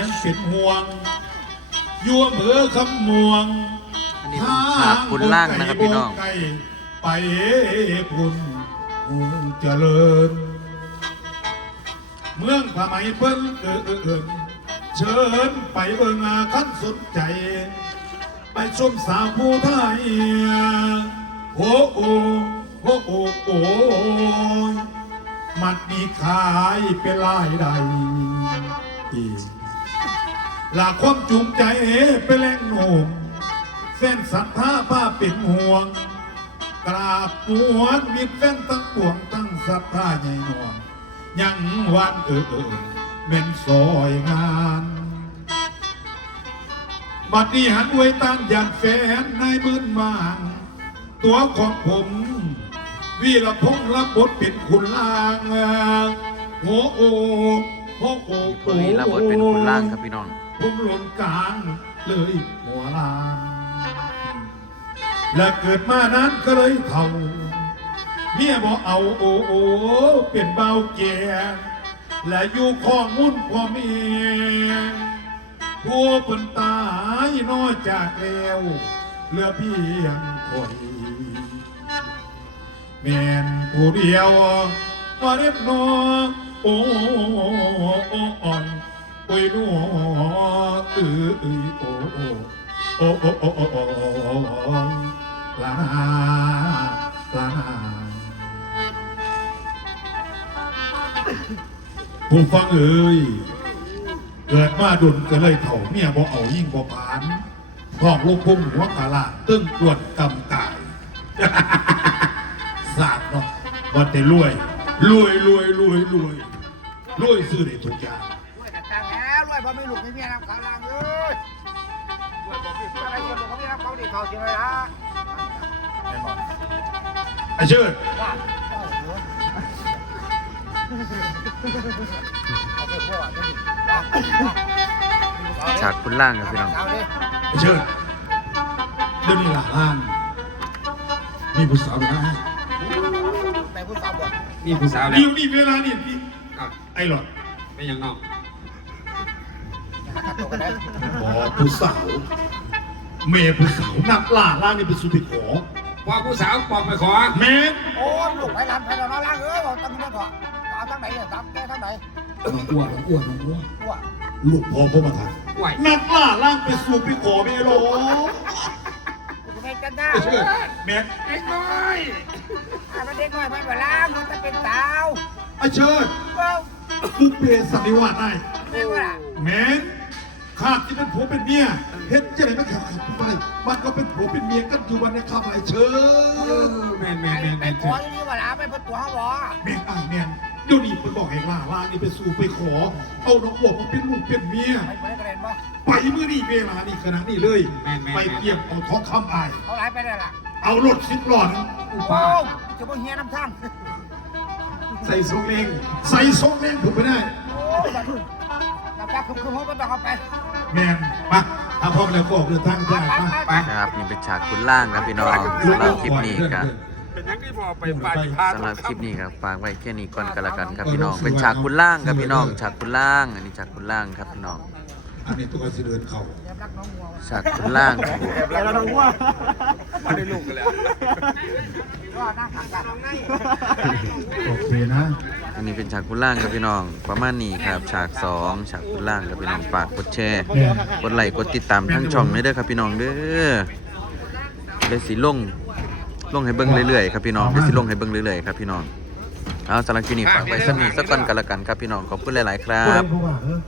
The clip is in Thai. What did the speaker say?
ยังเป็นห่วงยั่วเหมือคำมวงอันนี้เป็นฉากบุญล่างนะครับพี่น้องไก่ไปคุณหูเจริญ เมืองผ้าไหมเพิ่นเอิเอิญเชิญไปเบิ่งอาคันสนใจ ไปชมสาวผู้ไทยโอ้โอ้โอ้โอ้โอ้ยมัดมีขายเป็นลายใดอีก หลากความจูงใจเป็นแรงโน้มแฟนศรัทธาป้าป็นห่วง กราบหวนมีแฟนตั้งปวงตั้งศรัทธาใหญ่หน่วง ยังวันเออเออเป็นซอยงาน บัดนี้หันอวตานยันแฟนในมืนมานตัวของผมวีรพงษ์รับบทเป็นคุณลางโอ้โอ้โอ้โอ้คนนี้รับบทเป็นคุณล่างครับพี่น้อง ผมหล่นกลางเลยหัวลางและเกิดมานั้นก็เลยเท่าเมียบอกเอาโอ้โอเป็นเบาแก่และอยู่ข้องมุ่นพ่อเมียผู้เป็นตายน้อยจากแล้วเหลือเพียงคนแม่นผู้เดียวว่าเรียบนอโอ้อ่อนโอ้ ยนัวเออเอยโอ้โอ้โอ้โอ้โอ้โอ้โอ้ลานาลานาผู้ฟังเอ่ยเกิดมาดุนก็เลยเถ่าเมียบ่เอายิ่งบ่ผานพอกลูกพุ่งหัวกะลาตึ้งกวดกำกายสาดเนาะว่าแต่รวยรวยรวยรวยรวยรวยซื้อได้ทุกอย่าง ๆแล้วรวยเพราะไม่ลูกไม่เมียน้ำขาลางเลยรวยบอกพี่อะไรรวยบอกเขาไม่รับเขาดีเขาจริงเลยฮะไอ้เชิดว่าเอาไปพ่อนี่ว่าฉากคุณล่างครับพี่น้องเอาดิไอ้เชิดเดี๋ยวนี้หลาล้านมีผู้สาวนะไปพูดสาวบอกนี่ผู้สาวแล้วเดี๋ยวนี้เวลานี่พี่ครับไอ้หลอดไม่ยังนอ กหักตัวกันได้บอกผู้สาวเมย์ผู้สาวนักล่าล่านี่เป็นสุดที่ขอพอผู้สาวปอกไปขอแม่นโอ้ลูกไปร้านไปร้านล่างเออบอกตั้งแต่ถอดเอาทั้งไหนเนี่ยตามแกทั้งไหนน้องอ้วนน้องอ้วนน้องอ้วนตัวลูกพ่อพ่อมาทันไหวนักล่าล่างไปสู่ไปขอเมโลกูไม่กันได้ไอ้เชิดแม่นเล็กน้อยถ้ามันเด็กน้อยไปเวลามันจะเป็นสาวไอ้เชิดเอ้ากูเปลี่ยนสันนิวาสได้ไม่ ว่าแม่นขาดที่เป็นผัวเป็นเมียเฮ็ดจะไหนไม่ขาดขาดไปมันก็เป็นผัวเป็นเมียกันอยู่วันในคำไอ้เชิดแมนแมนแมนไปแมนขออย่างนี้เวลาไปพดตัวเขาบอกแม่งอ่างแม่นเดี๋ยวนี้ไปบอกให้ล่าล่านี่ไปสู่ไปขอ เอาน้องอ้วนมาเป็นลูกเป็นเมีย ไปไปได้กระเด็นบ่ไปเมื่อนี้เวลานี่ขณะนี้เลย แมนแมนไปเกี่ยมเอาทองคำอายเขาหลายไปได้ละเอารถสิบล้อนะโอ้จะบ่เฮียน้ำท่างใส่ซุงเล้งใส่ซองเล่นถูกไปได้ โอ้ย แบบแบบว่าคือคือเขาก็ต้องเอาไปแมนมาถ้าพร้อมแล้วก็ออกเดินทางได้มาไปครับนี่เป็นฉากคุณล่างครับพี่น้องสำหรับคลิปนี้ครับเป็นยังที่บอกไปปาฏิพาสำหรับคลิปนี้ครับฝากไว้แค่นี้ก่อนกันละกันครับพี่น้อง เป็นฉากคุณล่างครับพี่น้อง ฉากคุณล่าง อันนี้ฉากคุณล่างครับพี่น้อง อันนี้ตัวสิเดินเขาแอบรักน้องงัวฉากคุณล่างครับผมแล้วน้องว่ามาได้ลูกกันแล้วว่าหน้าขังกันโอเคนะอันนี้เป็นฉากคุณล่างครับพี่น้อง ประมาณนี้ครับ ฉากสองฉากคุณล่างครับพี่น้องฝากกดแชร์แม่นกดไลค์กดติดตามทั้งช่องเลยเด้อครับพี่น้องเด้อเดี๋ยวสิลงลงให้เบิ่งเรื่อยๆครับพี่น้องเดี๋ยวสิลงให้เบิ่งเรื่อยๆครับพี่น้องเอาสำหรับคลิปนี้ฝากไว้สักนิดสักก่อนกันละกันครับพี่น้องขอบคุณหลายๆครัผู้ใดบผู้ว่าเออ